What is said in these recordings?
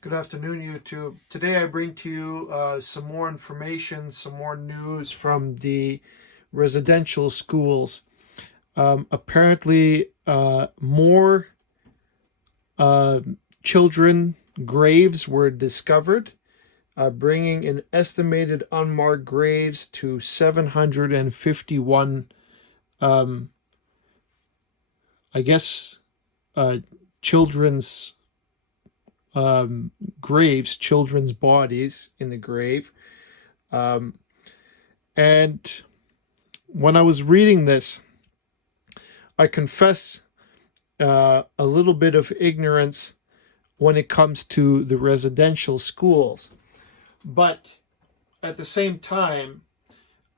Good afternoon, YouTube. Today I bring to you some more information, some more news from the residential schools. Apparently, more uh, children graves were discovered, bringing an estimated unmarked graves to 751, um, I guess, children's graves, children's bodies in the grave. Um, and when I was reading this, I confess a little bit of ignorance when it comes to the residential schools. But at the same time,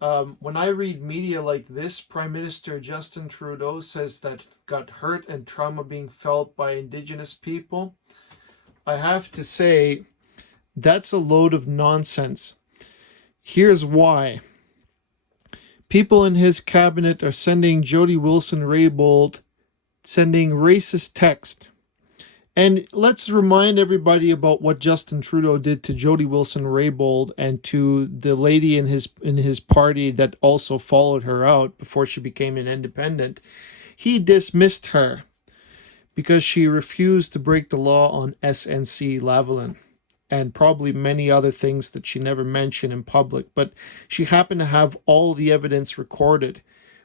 when I read media like this, Prime Minister Justin Trudeau says that got hurt and trauma being felt by Indigenous people, I have to say that's a load of nonsense. Here's why. People in his cabinet are sending Jody Wilson-Raybould sending racist text. And let's remind everybody about what Justin Trudeau did to Jody Wilson-Raybould and to the lady in his party that also followed her out before she became an independent. He dismissed her because she refused to break the law on SNC Lavalin and probably many other things that she never mentioned in public. But she happened to have all the evidence recorded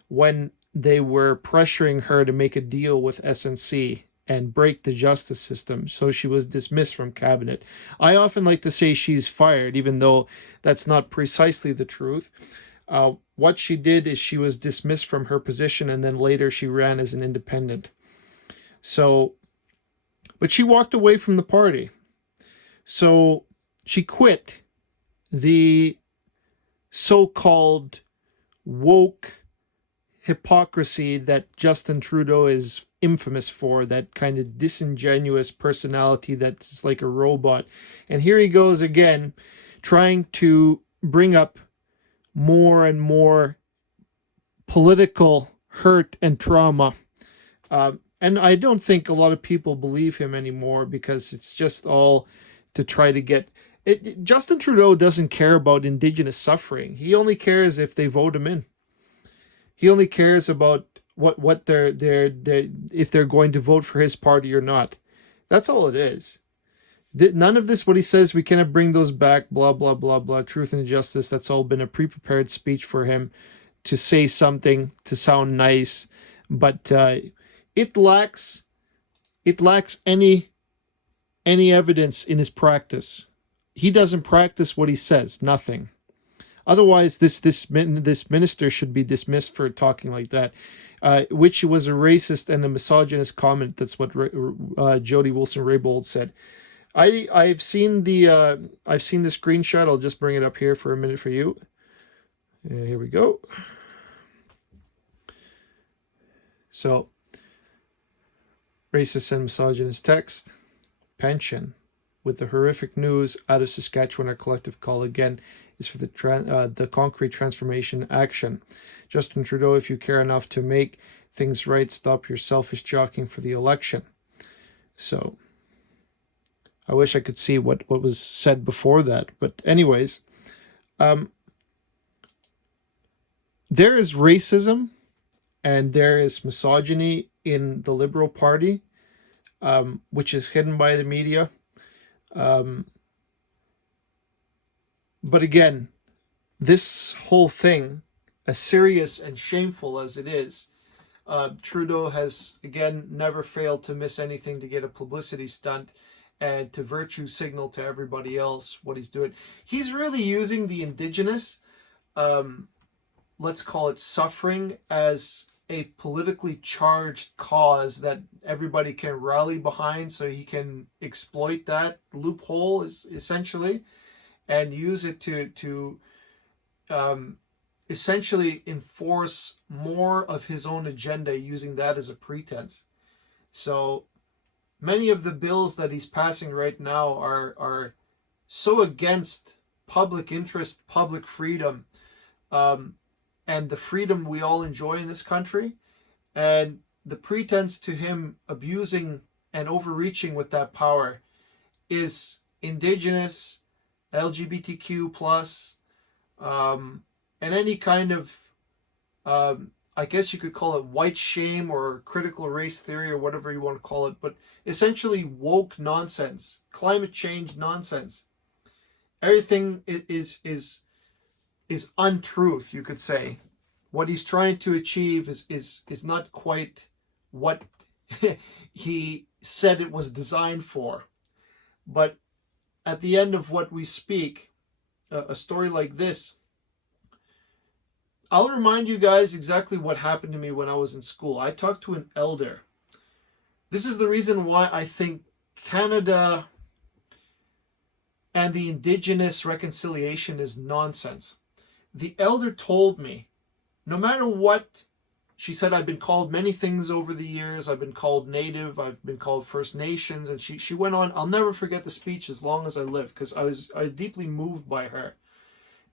when they were pressuring her to make a deal with SNC and break the justice system. So she was dismissed from cabinet. I often like to say she's fired, even though that's not precisely the truth. What she did is she was dismissed from her position, and then later she ran as an independent. So, but she walked away from the party. So she quit the so-called woke hypocrisy that Justin Trudeau is infamous for, that kind of disingenuous personality that's like a robot. And here he goes again, trying to bring up more and more political hurt and trauma. And I don't think a lot of people believe him anymore because it's just all to try to get it. Justin Trudeau doesn't care about Indigenous suffering. He only cares if they vote him in. He only cares about what they're if they're going to vote for his party or not. That's all it is. None of this, what he says, we cannot bring those back, blah, blah, blah, blah, truth and justice, that's all been a pre-prepared speech for him to say something, to sound nice. But it lacks any evidence in his practice. He doesn't practice what he says, nothing. Otherwise, this minister should be dismissed for talking like that, which was a racist and a misogynist comment. That's what Jody Wilson-Raybould said. I've seen the screenshot. I'll just bring it up here for a minute for you. Here we go. So, racist and misogynist text. Pension. With the horrific news out of Saskatchewan, our collective call again is for the concrete transformation action. Justin Trudeau, if you care enough to make things right, stop your selfish jockeying for the election. So, I wish I could see what was said before that. But anyways, there is racism and there is misogyny in the Liberal Party, which is hidden by the media. But again, this whole thing, as serious and shameful as it is, Trudeau has, again, never failed to miss anything to get a publicity stunt and to virtue signal to everybody else what he's doing. He's really using the Indigenous, let's call it suffering, as a politically charged cause that everybody can rally behind, so he can exploit that loophole essentially and use it to essentially enforce more of his own agenda, using that as a pretense. So many of the bills that he's passing right now are so against public interest, public freedom, and the freedom we all enjoy in this country. And the pretense to him abusing and overreaching with that power is Indigenous, LGBTQ plus, and any kind of, I guess you could call it white shame or critical race theory or whatever you want to call it, but essentially woke nonsense, climate change nonsense. Everything is untruth, you could say. What he's trying to achieve is not quite what he said it was designed for. But at the end of what we speak, a story like this, I'll remind you guys exactly what happened to me when I was in school. I talked to an elder. This is the reason why I think Canada and the Indigenous reconciliation is nonsense. The elder told me, no matter what, she said, I've been called many things over the years. I've been called Native. I've been called First Nations. And she went on. I'll never forget the speech as long as I live, because I was deeply moved by her.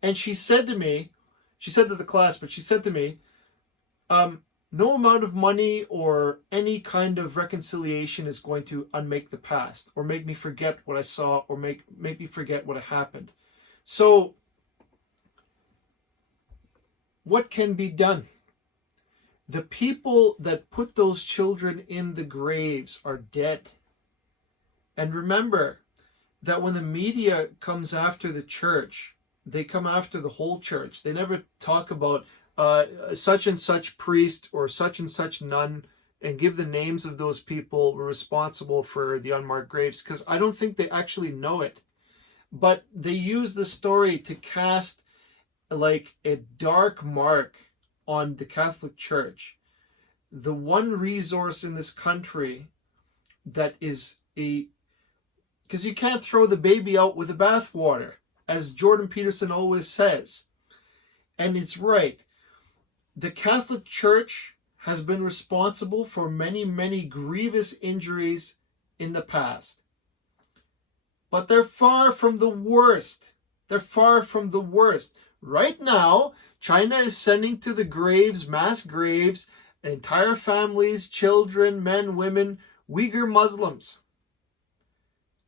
And she said to me, she said to the class, but she said to me, no amount of money or any kind of reconciliation is going to unmake the past or make me forget what I saw or make me forget what happened. So what can be done? The people that put those children in the graves are dead. And remember that when the media comes after the church, they come after the whole church. They never talk about such and such priest or such and such nun and give the names of those people responsible for the unmarked graves, because I don't think they actually know it. But they use the story to cast like a dark mark on the Catholic Church, the one resource in this country that is because you can't throw the baby out with the bathwater, as Jordan Peterson always says. And it's right. The Catholic Church has been responsible for many, many grievous injuries in the past. But they're far from the worst. They're far from the worst. Right now, China is sending to the graves, mass graves, entire families, children, men, women, Uyghur Muslims.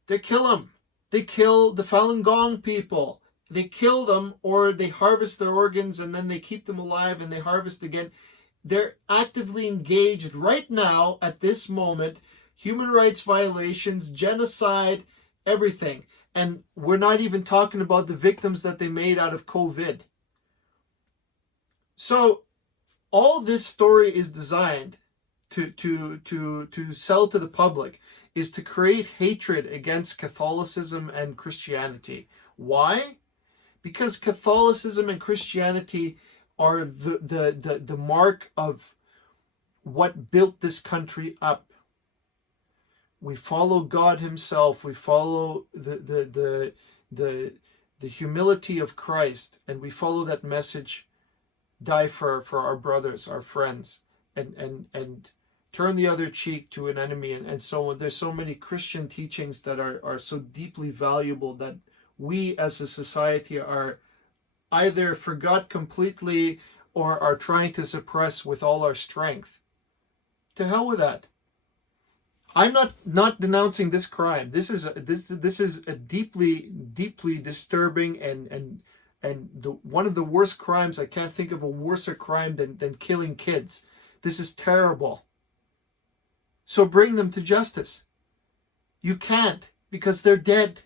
They kill them. They kill the Falun Gong people. They kill them, or they harvest their organs and then they keep them alive and they harvest again. They're actively engaged right now at this moment. Human rights violations, genocide, everything. And we're not even talking about the victims that they made out of COVID. So all this story is designed to sell to the public, is to create hatred against Catholicism and Christianity. Why? Because Catholicism and Christianity are the mark of what built this country up. We follow God himself. We follow the humility of Christ, and we follow that message. Die for our brothers, our friends, and turn the other cheek to an enemy, and so on. There's so many Christian teachings that are so deeply valuable that we as a society are either forgot completely or are trying to suppress with all our strength. To hell with that. I'm not denouncing this crime. This is a deeply disturbing and one of the worst crimes. I can't think of a worser crime than killing kids. This is terrible. So bring them to justice. You can't, because they're dead.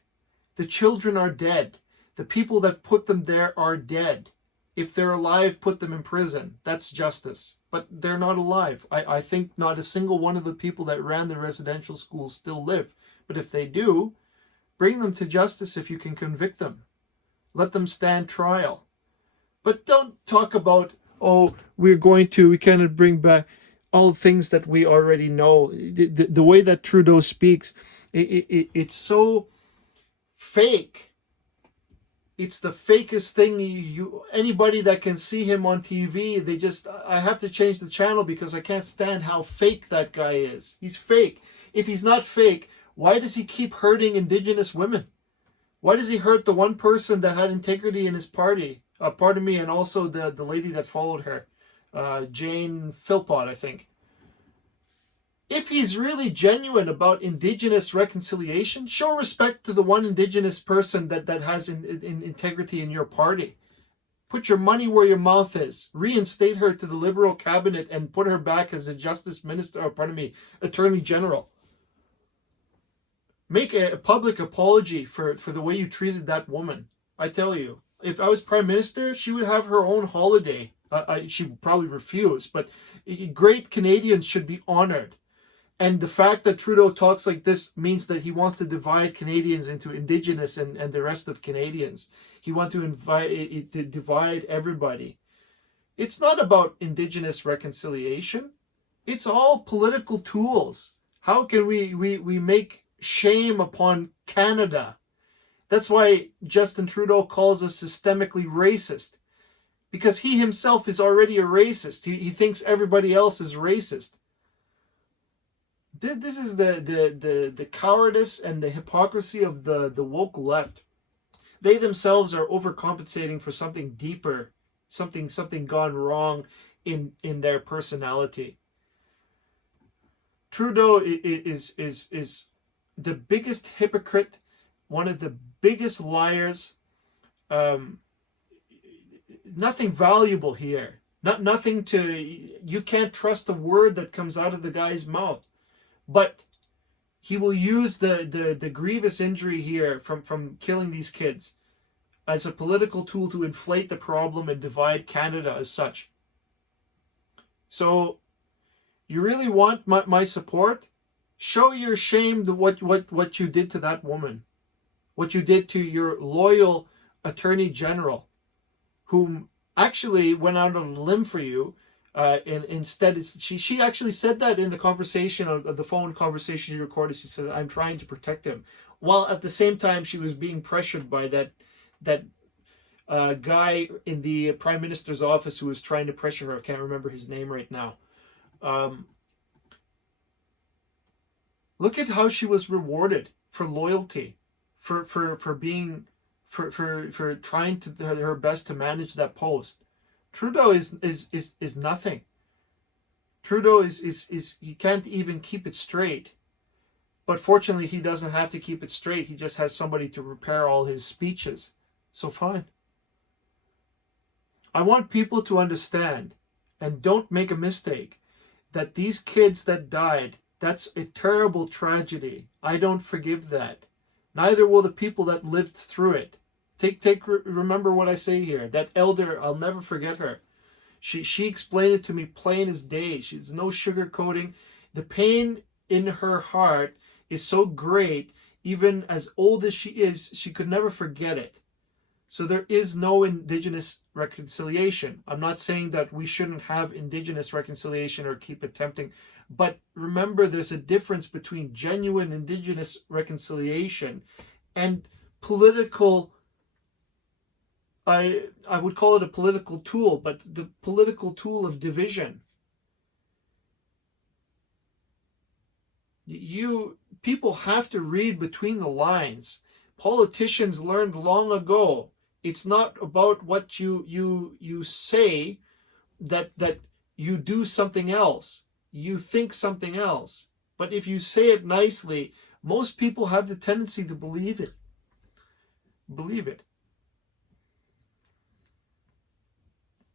The children are dead. The people that put them there are dead. If they're alive, put them in prison. That's justice. But they're not alive. I think not a single one of the people that ran the residential schools still live. But if they do, bring them to justice if you can convict them. Let them stand trial. But don't talk about, oh, we can't bring back all things that we already know. The way that Trudeau speaks, it's so fake. It's the fakest thing. Anybody that can see him on TV, I have to change the channel because I can't stand how fake that guy is. He's fake. If he's not fake, why does he keep hurting Indigenous women? Why does he hurt the one person that had integrity in his party? Pardon me, and also the lady that followed her, Jane Philpott, I think. If he's really genuine about Indigenous reconciliation, show respect to the one Indigenous person that has in integrity in your party. Put your money where your mouth is. Reinstate her to the Liberal cabinet and put her back as a Justice Minister, Attorney General. Make a public apology for the way you treated that woman. I tell you, if I was Prime Minister, she would have her own holiday. She would probably refuse, but great Canadians should be honored. And the fact that Trudeau talks like this means that he wants to divide Canadians into Indigenous and the rest of Canadians. He wants to divide everybody. It's not about Indigenous reconciliation. It's all political tools. How can we make shame upon Canada? That's why Justin Trudeau calls us systemically racist. Because he himself is already a racist. He thinks everybody else is racist. This is the cowardice and the hypocrisy of the woke left. They themselves are overcompensating for something deeper, something gone wrong in their personality. Trudeau is the biggest hypocrite, one of the biggest liars. Nothing valuable here. Nothing you can't trust a word that comes out of the guy's mouth. But he will use the grievous injury here from killing these kids as a political tool to inflate the problem and divide Canada as such. So, you really want my support? Show your shame to what you did to that woman. What you did to your loyal Attorney General, whom actually went out on a limb for you. And instead, she actually said that in the conversation, of the phone conversation she recorded. She said, "I'm trying to protect him," while at the same time she was being pressured by that guy in the Prime Minister's office who was trying to pressure her. I can't remember his name right now. Look at how she was rewarded for loyalty, for trying her best to manage that post. Trudeau is nothing. Trudeau is he can't even keep it straight. But fortunately, he doesn't have to keep it straight. He just has somebody to prepare all his speeches. So fine. I want people to understand, and don't make a mistake, that these kids that died, that's a terrible tragedy. I don't forgive that. Neither will the people that lived through it. Remember what I say here. That elder, I'll never forget her. She explained it to me plain as day. She's no sugarcoating. The pain in her heart is so great, even as old as she is, she could never forget it. So there is no Indigenous reconciliation. I'm not saying that we shouldn't have Indigenous reconciliation or keep attempting, but remember there's a difference between genuine Indigenous reconciliation and political, I would call it a political tool, but the political tool of division. People have to read between the lines. Politicians learned long ago. It's not about what you say, that you do something else. You think something else. But if you say it nicely, most people have the tendency to believe it. Believe it.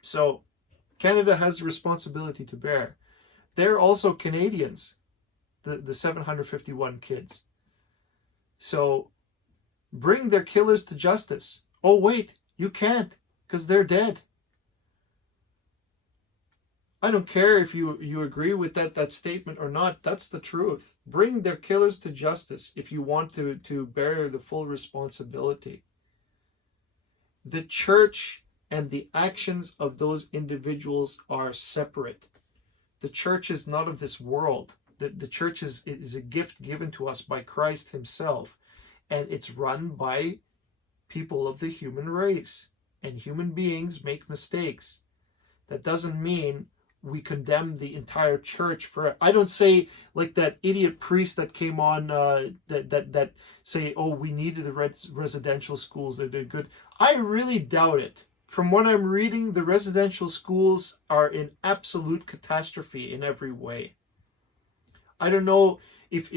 So, Canada has a responsibility to bear. They're also Canadians, the 751 kids. So, bring their killers to justice. Oh, wait, you can't, because they're dead. I don't care if you agree with that statement or not. That's the truth. Bring their killers to justice if you want to bear the full responsibility. The church and the actions of those individuals are separate. The church is not of this world. The church is a gift given to us by Christ himself, and it's run by people of the human race. And human beings make mistakes. That doesn't mean we condemn the entire church for it. I don't say like that idiot priest that came on that say, oh, we needed the residential schools, they're good. I really doubt it. From what I'm reading, the residential schools are in absolute catastrophe in every way. I don't know if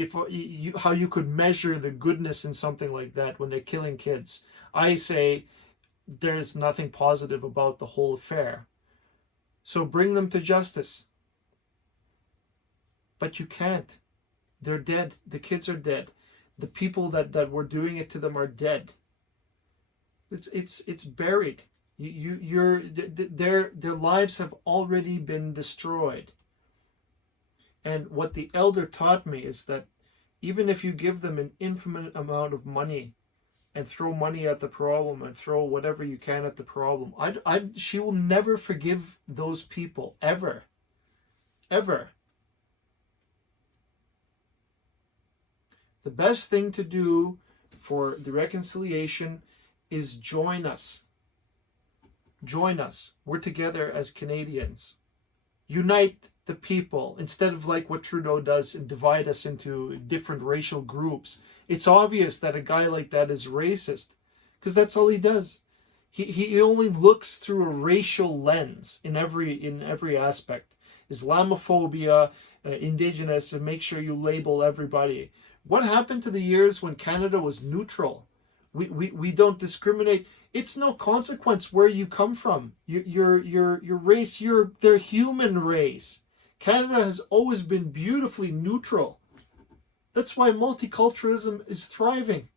how you could measure the goodness in something like that when they're killing kids. I say there's nothing positive about the whole affair. So bring them to justice. But you can't. They're dead. The kids are dead. The people that were doing it to them are dead. It's buried. Their lives have already been destroyed. And what the elder taught me is that even if you give them an infinite amount of money and throw money at the problem and throw whatever you can at the problem, she will never forgive those people, ever. Ever. The best thing to do for the reconciliation is join us. Join us. We're together as Canadians. Unite the people instead of like what Trudeau does and divide us into different racial groups. It's obvious that a guy like that is racist because that's all he does. He only looks through a racial lens in every aspect. Islamophobia, Indigenous, and make sure you label everybody. What happened to the years when Canada was neutral? We don't discriminate. It's no consequence where you come from. Your race, their human race. Canada has always been beautifully neutral. That's why multiculturalism is thriving.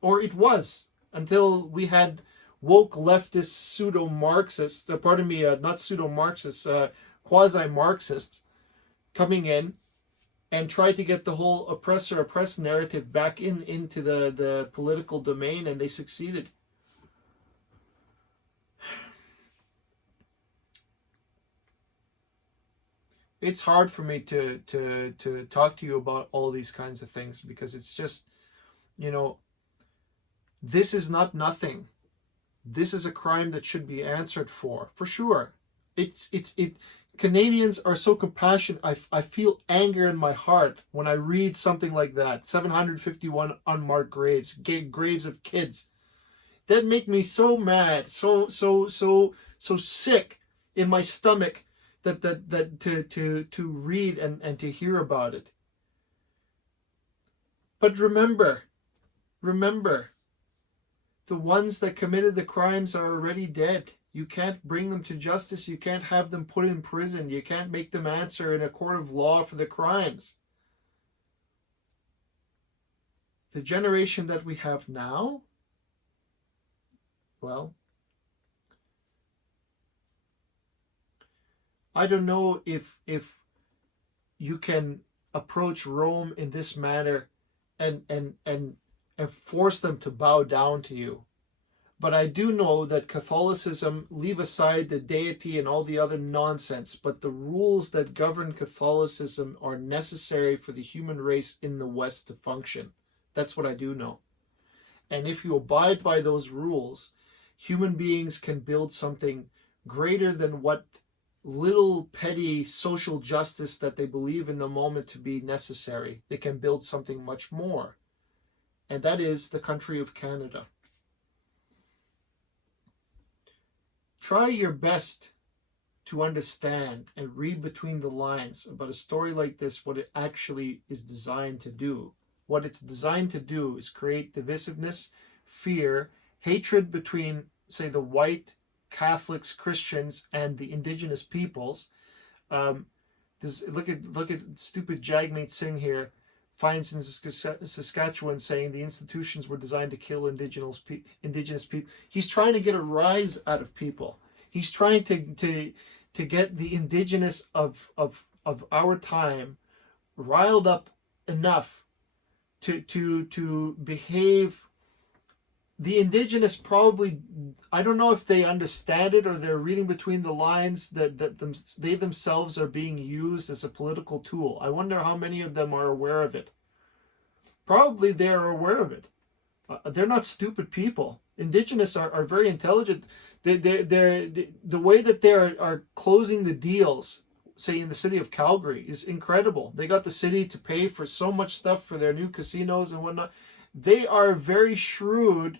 Or it was, until we had woke leftist pseudo-Marxists, not pseudo-Marxists, quasi-Marxists coming in and try to get the whole oppressor-oppressed narrative back into the political domain, and they succeeded. It's hard for me to talk to you about all these kinds of things because it's just, this is not nothing. This is a crime that should be answered for sure. Canadians are so compassionate. I feel anger in my heart when I read something like that. 751 unmarked graves of kids. That make me so mad, so sick in my stomach that to read and to hear about it. But remember, the ones that committed the crimes are already dead. You can't bring them to justice. You can't have them put in prison. You can't make them answer in a court of law for the crimes. The generation that we have now, well, I don't know if you can approach Rome in this manner and force them to bow down to you. But I do know that Catholicism, leave aside the deity and all the other nonsense, but the rules that govern Catholicism are necessary for the human race in the West to function. That's what I do know. And if you abide by those rules, human beings can build something greater than what little petty social justice that they believe in the moment to be necessary. They can build something much more. And that is the country of Canada. Try your best to understand and read between the lines about a story like this, what it actually is designed to do. What it's designed to do is create divisiveness, fear, hatred between, say, the white Catholics, Christians, and the Indigenous peoples. Look at stupid Jagmeet Singh here. Finds in Saskatchewan saying the institutions were designed to kill indigenous people. He's trying to get a rise out of people. He's trying to get the Indigenous of our time riled up enough to behave. The Indigenous probably, I don't know if they understand it or they're reading between the lines that they themselves are being used as a political tool. I wonder how many of them are aware of it. Probably they are aware of it. They're not stupid people. Indigenous are very intelligent. The way that they are closing the deals, say in the city of Calgary, is incredible. They got the city to pay for so much stuff for their new casinos and whatnot. They are very shrewd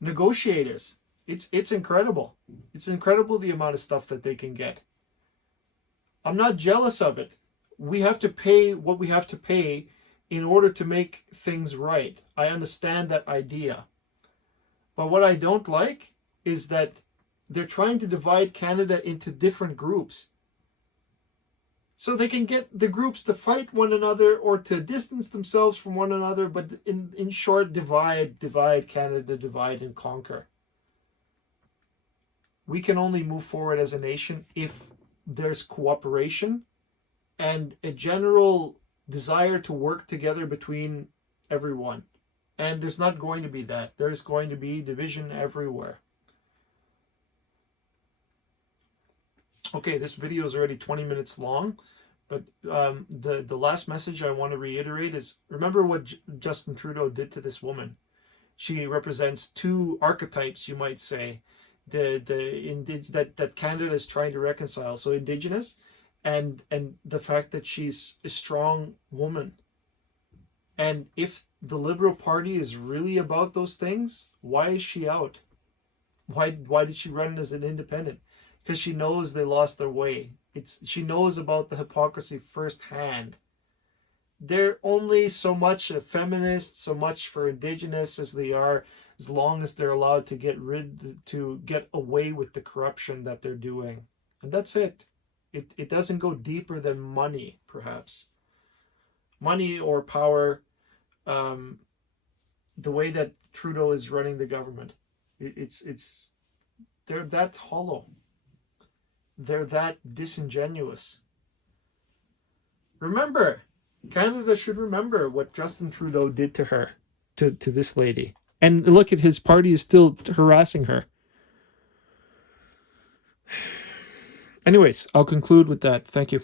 negotiators. It's incredible. It's incredible the amount of stuff that they can get. I'm not jealous of it. We have to pay what we have to pay in order to make things right. I understand that idea. But what I don't like is that they're trying to divide Canada into different groups, so they can get the groups to fight one another or to distance themselves from one another, but in short, divide Canada, divide and conquer. We can only move forward as a nation if there's cooperation and a general desire to work together between everyone. And there's not going to be that. There's going to be division everywhere. Okay, this video is already 20 minutes long, but the last message I want to reiterate is, remember what Justin Trudeau did to this woman. She represents two archetypes, you might say, that Canada is trying to reconcile. So Indigenous, and the fact that she's a strong woman. And if the Liberal Party is really about those things, why is she out? Why did she run as an independent? Because she knows they lost their way. She knows about the hypocrisy firsthand. They're only so much a feminist, so much for Indigenous as they are, as long as they're allowed to get away with the corruption that they're doing. And that's it. It doesn't go deeper than money, perhaps. Money or power, the way that Trudeau is running the government. They're that hollow. They're that disingenuous. Remember, Canada should remember what Justin Trudeau did to her, to this lady. And look at his party is still harassing her. Anyways, I'll conclude with that. Thank you.